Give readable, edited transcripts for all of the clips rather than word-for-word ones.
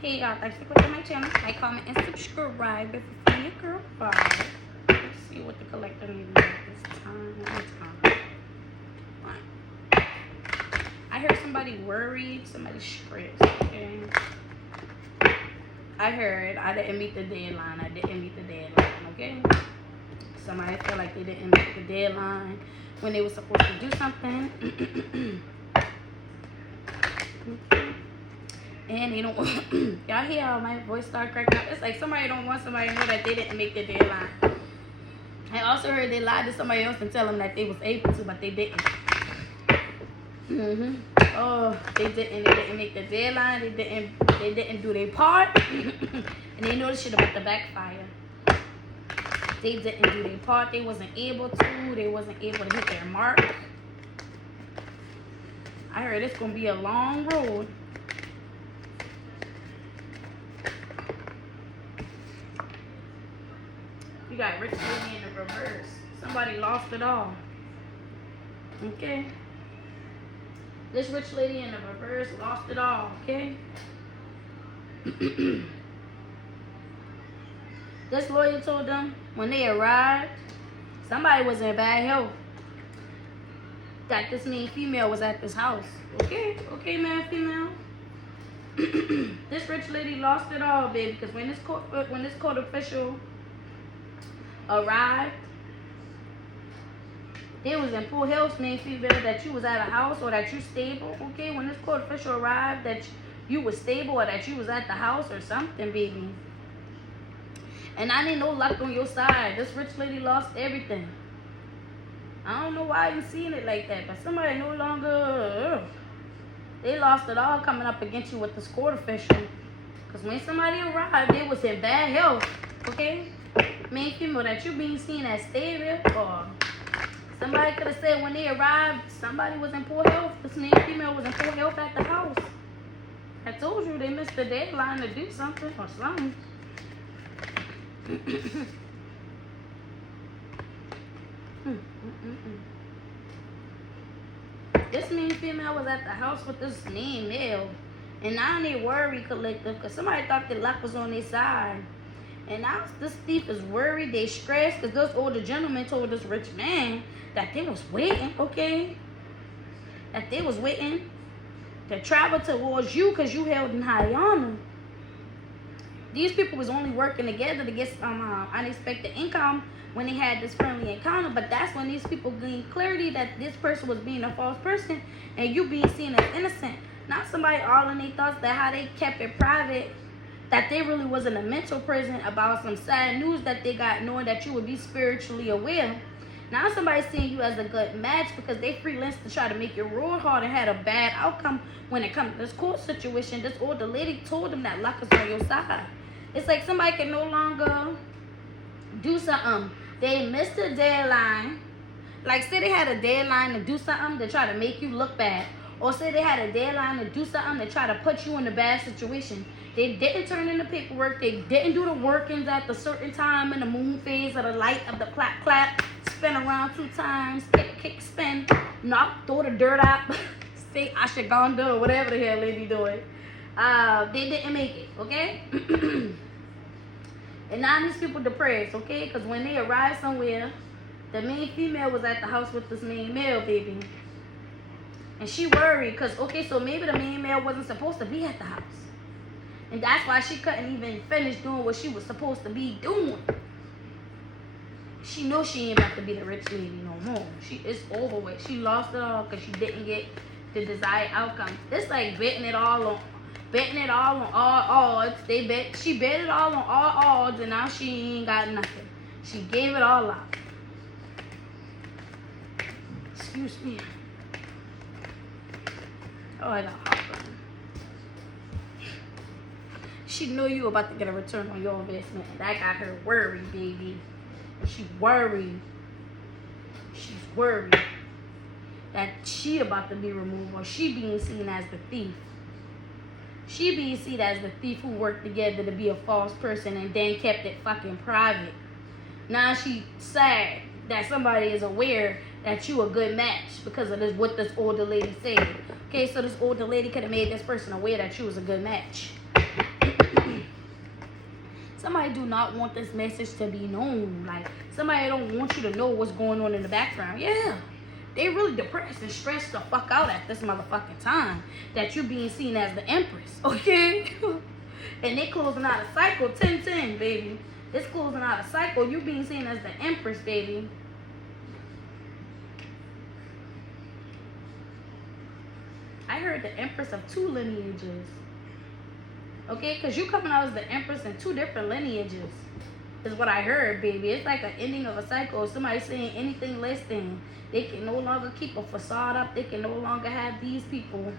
Hey y'all, thanks for clicking my channel. Like, comment, and subscribe if it's me, your girl. Bye. Let's see what the collector needs at this time. Right. I heard somebody worried, somebody stressed. Okay. I heard I didn't meet the deadline. Okay. Somebody felt like they didn't meet the deadline when they were supposed to do something. And they don't y'all hear how my voice start cracking up? It's like somebody don't want somebody to know that they didn't make the deadline. I also heard they lied to somebody else and tell them that they was able to, but they didn't. Oh, they didn't make the deadline. They didn't do their part. And they know the shit about the backfire. They didn't do their part. They wasn't able to. They wasn't able to hit their mark. I heard it's gonna be a long road. You got rich lady in the reverse. Somebody lost it all. Okay. This rich lady in the reverse lost it all. Okay. This lawyer told them when they arrived, somebody was in bad health. That this mean female was at this house. Okay. Okay, man, female. This rich lady lost it all, baby. Because when this court official arrived, they was in full health, man, female, that you was at a house or that you stable. Okay, when this court official arrived, that you was stable or that you was at the house or something, baby. And I didn't know luck on your side. This rich lady lost everything. I don't know why you seeing it like that, but somebody no longer they lost it all coming up against you with this court official. Because when somebody arrived, they was in bad health. Okay? Man, female, that you being seen as stable, or somebody could have said when they arrived, somebody was in poor health. This man, female was in poor health at the house. I told you they missed the deadline to do something or something. This mean female was at the house with this mean male. And now they worry collective because somebody thought the luck was on their side. And now this thief is worried, they stressed because this older gentleman told this rich man that they was waiting, okay? That they was waiting to travel towards you because you held in high honor. These people was only working together to get some unexpected income when they had this friendly encounter, but that's when these people gained clarity that this person was being a false person and you being seen as innocent. Not somebody all in their thoughts that how they kept it private, that they really was in a mental prison about some sad news that they got, knowing that you would be spiritually aware. Now somebody's seeing you as a good match because they freelanced to try to make you roll hard and had a bad outcome when it comes to this court situation. This older lady told them that luck is on your side. It's like somebody can no longer do something. They missed the deadline. Like say they had a deadline to do something to try to make you look bad. Or say they had a deadline to do something to try to put you in a bad situation. They didn't turn in the paperwork. They didn't do the workings at the certain time in the moon phase of the light of the clap clap. Spin around 2 times. Kick, spin. Knock, throw the dirt out. Say ashwagandha or whatever the hell they be doing. They didn't make it, okay? And now these people depressed, okay? Because when they arrived somewhere, the main female was at the house with this main male, baby. And she worried because, okay, so maybe the main male wasn't supposed to be at the house. And that's why she couldn't even finish doing what she was supposed to be doing. She knows she ain't about to be the rich lady no more. It's over with. She lost it all because she didn't get the desired outcome. It's like betting it all on all odds. She bet it all on all odds, and now she ain't got nothing. She gave it all up. Excuse me. Oh, I got heartburn. She knew you were about to get a return on your investment, and that got her worried, baby. She worried. She's worried that she about to be removed, or she being seen as the thief. She being seen as the thief who worked together to be a false person and then kept it fucking private. Now she sad that somebody is aware that you a good match because of this what this older lady said. Okay, so this older lady could have made this person aware that you was a good match. Somebody do not want this message to be known. Like, somebody don't want you to know what's going on in the background. Yeah. They really depressed and stressed the fuck out at this motherfucking time that you being seen as the empress, okay? And they closing out a cycle, 10-10, baby. It's closing out a cycle. You being seen as the empress, baby. I heard the empress of 2 lineages. Okay, because you coming out as the empress in 2 different lineages is what I heard, baby. It's like an ending of a cycle. Somebody saying anything less than. They can no longer keep a facade up. They can no longer have these people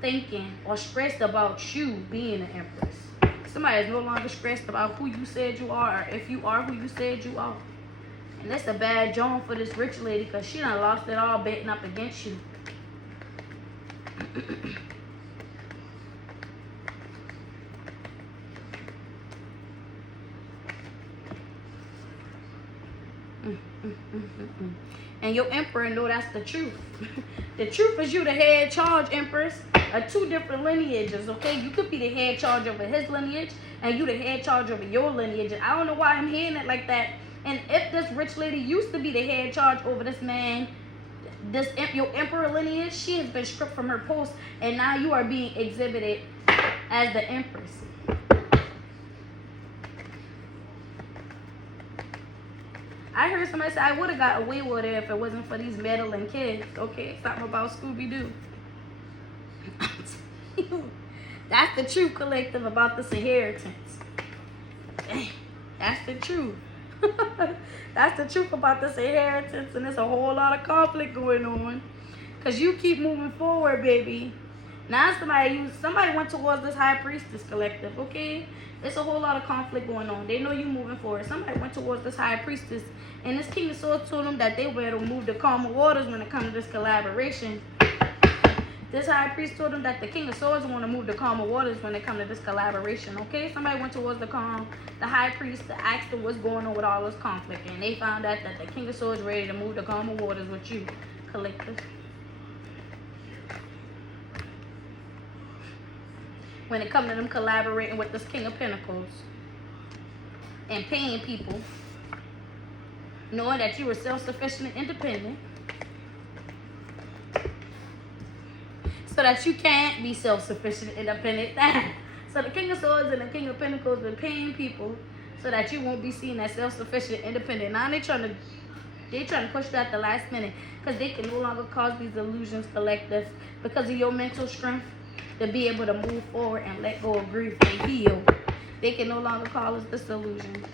thinking or stressed about you being an empress. Somebody is no longer stressed about who you said you are or if you are who you said you are. And that's a bad job for this rich lady because she done lost it all betting up against you. And your emperor know that's the truth. The truth is you the head charge, empress, of 2 different lineages, okay? You could be the head charge over his lineage, and you the head charge over your lineage. And I don't know why I'm hearing it like that. And if this rich lady used to be the head charge over this man, your emperor lineage, she has been stripped from her post, and now you are being exhibited as the empress. I heard somebody say I would have got away with it if it wasn't for these meddling kids. Okay, something about Scooby-Doo. That's the truth, collective, about this inheritance. Dang, that's the truth. That's the truth about this inheritance, and there's a whole lot of conflict going on. Because you keep moving forward, baby. Now somebody went towards this high priestess, collective, okay? There's a whole lot of conflict going on. They know you moving forward. Somebody went towards this high priestess, and this king of swords told them that they were to move the calmer waters when it comes to this collaboration. This high priest told them that the king of swords want to move the calmer waters when it comes to this collaboration, okay? Somebody went towards the high priest to ask them what's going on with all this conflict, and they found out that the king of swords ready to move the calmer waters with you, collective. When it comes to them collaborating with this king of pentacles and paying people, knowing that you were self-sufficient and independent, so that you can't be self-sufficient and independent. So the king of swords and the king of pentacles been paying people so that you won't be seen as self-sufficient and independent. Now they trying to push that at the last minute because they can no longer cause these illusions, collective, because of your mental strength to be able to move forward and let go of grief and heal. They can no longer call us this illusion.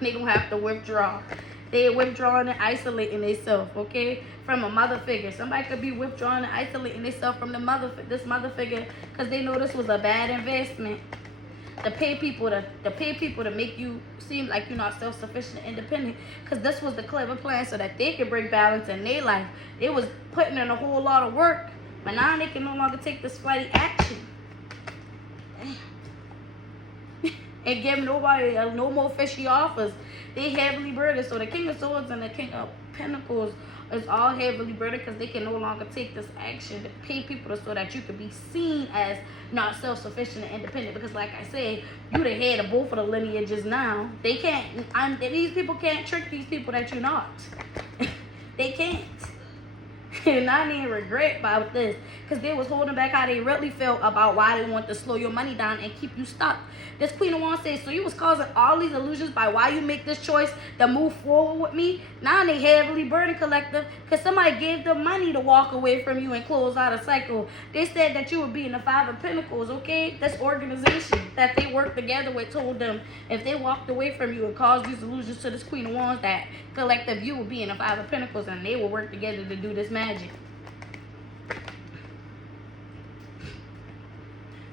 They gonna have to withdraw. They're withdrawing and isolating themselves, okay, from a mother figure. Somebody could be withdrawing and isolating themselves from this mother figure because they know this was a bad investment. To pay people to make you seem like you're not self-sufficient and independent, because this was the clever plan so that they could bring balance in their life. They was putting in a whole lot of work, but now they can no longer take this flighty action. And give nobody no more fishy offers. They heavily burdened. So the king of swords and the king of pentacles is all heavily burdened because they can no longer take this action to pay people so that you could be seen as not self-sufficient and independent. Because like I said, you the head of both of the lineages now. They can't, these people can't trick these people that you're not. They can't. And I need regret about this because they was holding back how they really felt about why they want to slow your money down and keep you stuck. This Queen of Wands says, so you was causing all these illusions by why you make this choice to move forward with me. Now they heavily burdened, collective, because somebody gave them money to walk away from you and close out a cycle. They said that you would be in the Five of Pentacles, okay? This organization that they worked together with told them if they walked away from you and caused these illusions to this Queen of Wands, that collective, you would be in the Five of Pentacles and they would work together to do this magic.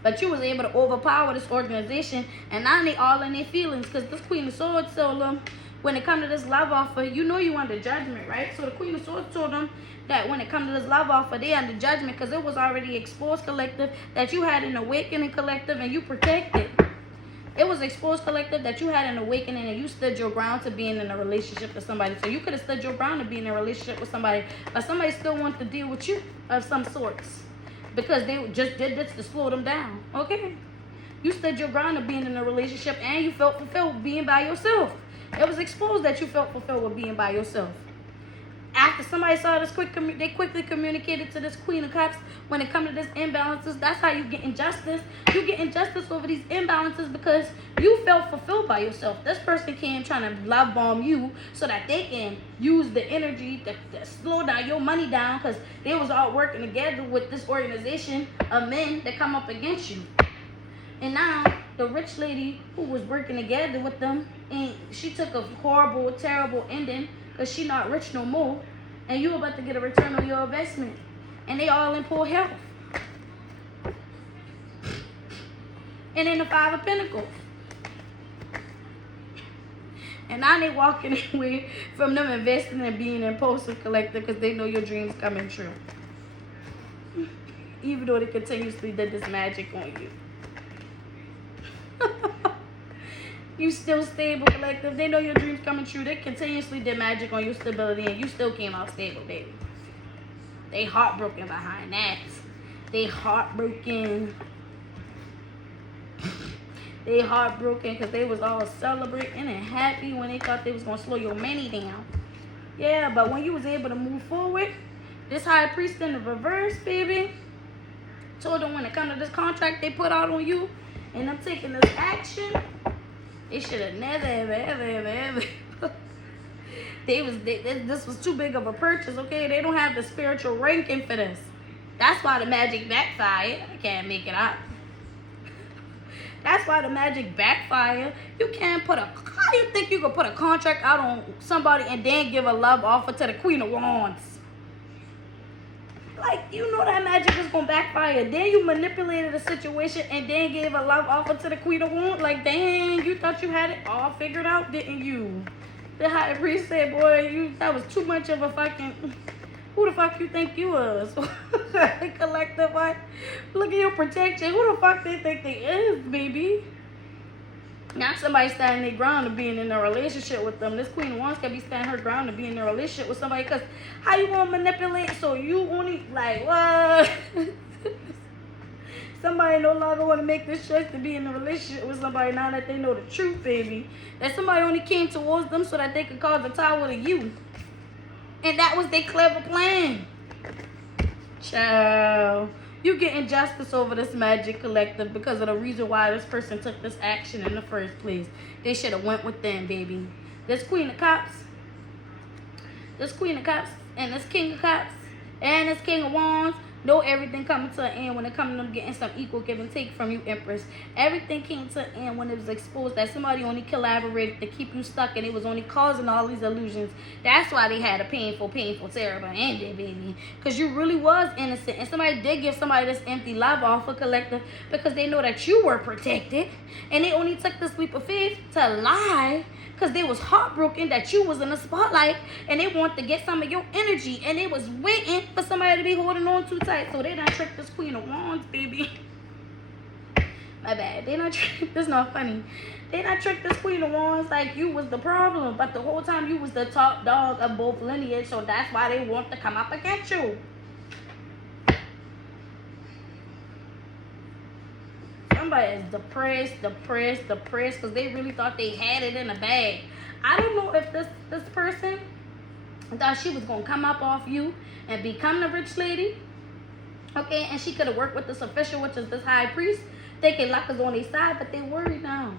But you was able to overpower this organization, and now they all in their feelings because this Queen of Swords told them when it comes to this love offer, you know you under judgment, right? So the Queen of Swords told them that when it comes to this love offer, they under judgment because it was already exposed, collective, that you had an awakening, collective, and you protected. It was exposed, collective, that you had an awakening and you stood your ground to being in a relationship with somebody. So you could have stood your ground to being in a relationship with somebody, but somebody still wants to deal with you of some sorts. Because they just did this to slow them down, okay? You stood your ground of being in a relationship, and you felt fulfilled being by yourself. It was exposed that you felt fulfilled with being by yourself. After somebody saw this they quickly communicated to this Queen of Cups. When it comes to this imbalances, that's how you get injustice. You get injustice over these imbalances because you felt fulfilled by yourself. This person came trying to love bomb you so that they can use the energy to slow down your money down, because they was all working together with this organization of men that come up against you. And now the rich lady who was working together with them, and she took a horrible, terrible ending because she not rich no more, and you about to get a return on your investment, and they all in poor health. And then the Five of Pentacles. And now they walking away from them investing and being impulsive collector because they know your dreams coming true. Even though they continuously did this magic on you. You still stable, collective. They know your dreams coming true. They continuously did magic on your stability, and you still came out stable, baby. They heartbroken behind that. They heartbroken. They heartbroken because they was all celebrating and happy when they thought they was going to slow your money down. Yeah, but when you was able to move forward, this High Priest in the reverse, baby, told them when it come to this contract they put out on you, and them taking this action, they should have never, ever. This was too big of a purchase, okay? They don't have the spiritual ranking for this. That's why the magic backfired. I can't make it up. That's why the magic backfire. You can't put how do you think you could put a contract out on somebody and then give a love offer to the Queen of Wands? Like, you know that magic is going to backfire. Then you manipulated the situation and then gave a love offer to the Queen of Wands. Like, dang, you thought you had it all figured out, didn't you? The High Priest said, boy, that was too much of a fucking... Who the fuck you think you was? Collective, what? Look at your protection. Who the fuck they think they is, baby? Now somebody standing their ground of being in a relationship with them. This Queen of Wands can be standing her ground to be in a relationship with somebody, because how you gonna manipulate so you only, like, what? Somebody no longer want to make this choice to be in a relationship with somebody now that they know the truth, baby. That somebody only came towards them so that they could cause a tower to you. And that was their clever plan. Child. You get injustice over this magic, collective, because of the reason why this person took this action in the first place. They should have went with them, baby. This Queen of Cups, and this King of Cups, and this King of Wands, know everything coming to an end when it comes to them getting some equal give and take from you, Empress. Everything came to an end when it was exposed that somebody only collaborated to keep you stuck, and it was only causing all these illusions. That's why they had a painful, terrible ending, baby. Because you really was innocent, and somebody did give somebody this empty love offer, collective, because they know that you were protected, and they only took this leap of faith to lie, because they was heartbroken that you was in the spotlight, and they wanted to get some of your energy, and they was waiting for somebody to be holding on too tight. So they done tricked this Queen of Wands, baby. My bad. They done tricked, this not funny. They done tricked this Queen of Wands like you was the problem, but the whole time you was the top dog of both lineage, so that's why they want to come up against you. Somebody is depressed, because they really thought they had it in the bag. I don't know if this person thought she was going to come up off you and become the rich lady. Okay, and she could have worked with this official, which is this High Priest, thinking luck is on their side, but they worried now.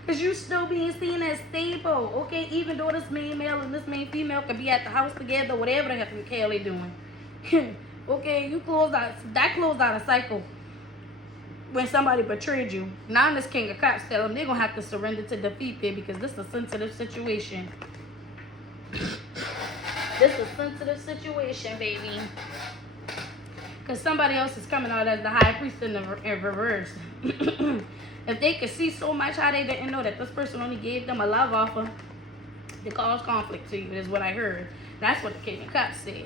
Because you still being seen as stable, okay? Even though this main male and this main female could be at the house together, whatever the hell they doing. Okay, you closed out a cycle when somebody betrayed you. Now this King of Cups tell them they're going to have to surrender to defeat, baby, because this is a sensitive situation. This is a sensitive situation, baby. Because somebody else is coming out as the High Priest in reverse. If they could see so much how they didn't know that this person only gave them a love offer to cause conflict to you, is what I heard. That's what the King of Cups said.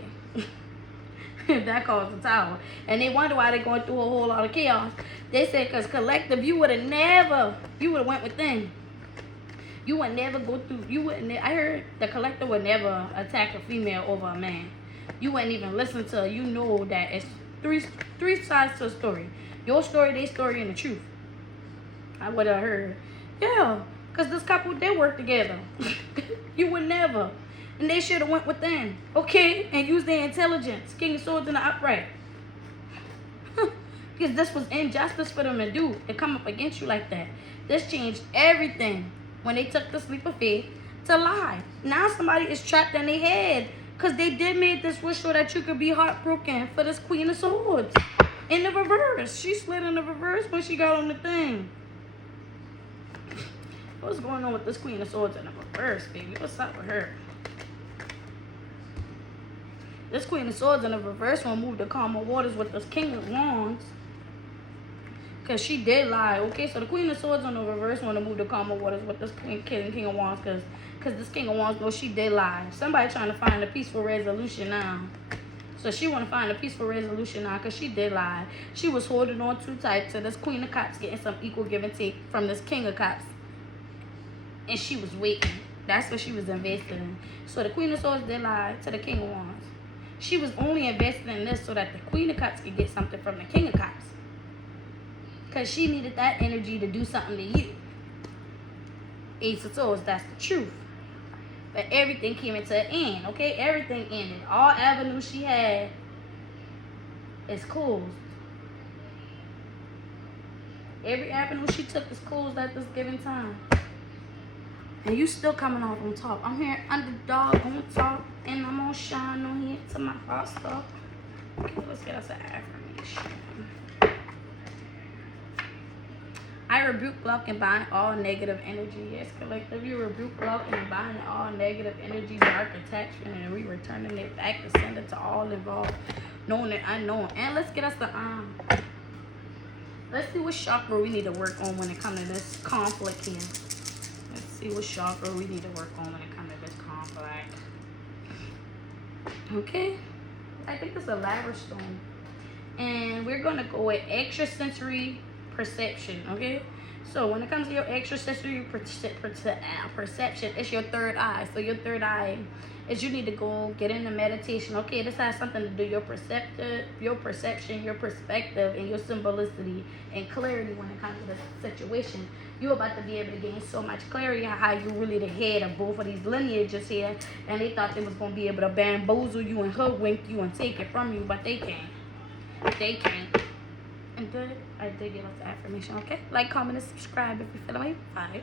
That caused the tower. And they wonder why they're going through a whole lot of chaos. They said because collective, you would have went within. You would never go through, I heard the collector would never attack a female over a man. You wouldn't even listen to her. You know that it's three sides to a story. Your story, their story, and the truth. I would have heard. Yeah, because this couple did work together. You would never. And they should have went within, okay? And used their intelligence. King of Swords in the upright. Because this was injustice for them to do. To come up against you like that. This changed everything when they took this leap of faith to lie. Now somebody is trapped in their head. Because they did make this wish so that you could be heartbroken for this Queen of Swords. In the reverse. She slid in the reverse when she got on the thing. What's going on with this Queen of Swords in the reverse, baby? What's up with her? This Queen of Swords in the reverse will move to calmer waters with this King of Wands. Because she did lie. Okay, so the Queen of Swords on the reverse want to move to calmer waters with this King of Wands. Because this King of Wands knows she did lie. Somebody trying to find a peaceful resolution now. So she want to find a peaceful resolution now because she did lie. She was holding on too tight to this Queen of Cups, getting some equal give and take from this King of Cups. And she was waiting. That's what she was invested in. So the Queen of Swords did lie to the King of Wands. She was only invested in this so that the Queen of Cups could get something from the King of Cups. Because she needed that energy to do something to you. Ace of Swords, that's the truth. But everything came into an end, okay? Everything ended. All avenues she had is closed. Every avenue she took is closed at this given time. And you still coming off on top. I'm here underdog on top. And I'm gonna shine on here to my hot stuff. Okay, let's get us an affirmation. I rebuke, block, and bind all negative energy. Yes, collective, you rebuke, block, and bind all negative energy, dark attachment, and we returning it back to send it to all involved, known and unknown. And let's get us the let's see what chakra we need to work on when it comes to this conflict here. Let's see what chakra we need to work on when it comes to this conflict. Okay, I think it's a lava stone, and we're gonna go with extrasensory perception. Okay, so when it comes to your extrasensory perception, it's your third eye. So your third eye is you need to go get into meditation. Okay, this has something to do your perception, your perspective, and your symbolicity and clarity when it comes to the situation. You're about to be able to gain so much clarity on how you really the head of both of these lineages here, and they thought they was gonna be able to bamboozle you and hoodwink you and take it from you, but they can't. They can't. And good. I did give us the affirmation. Okay, like, comment, and subscribe if you feel me. Bye.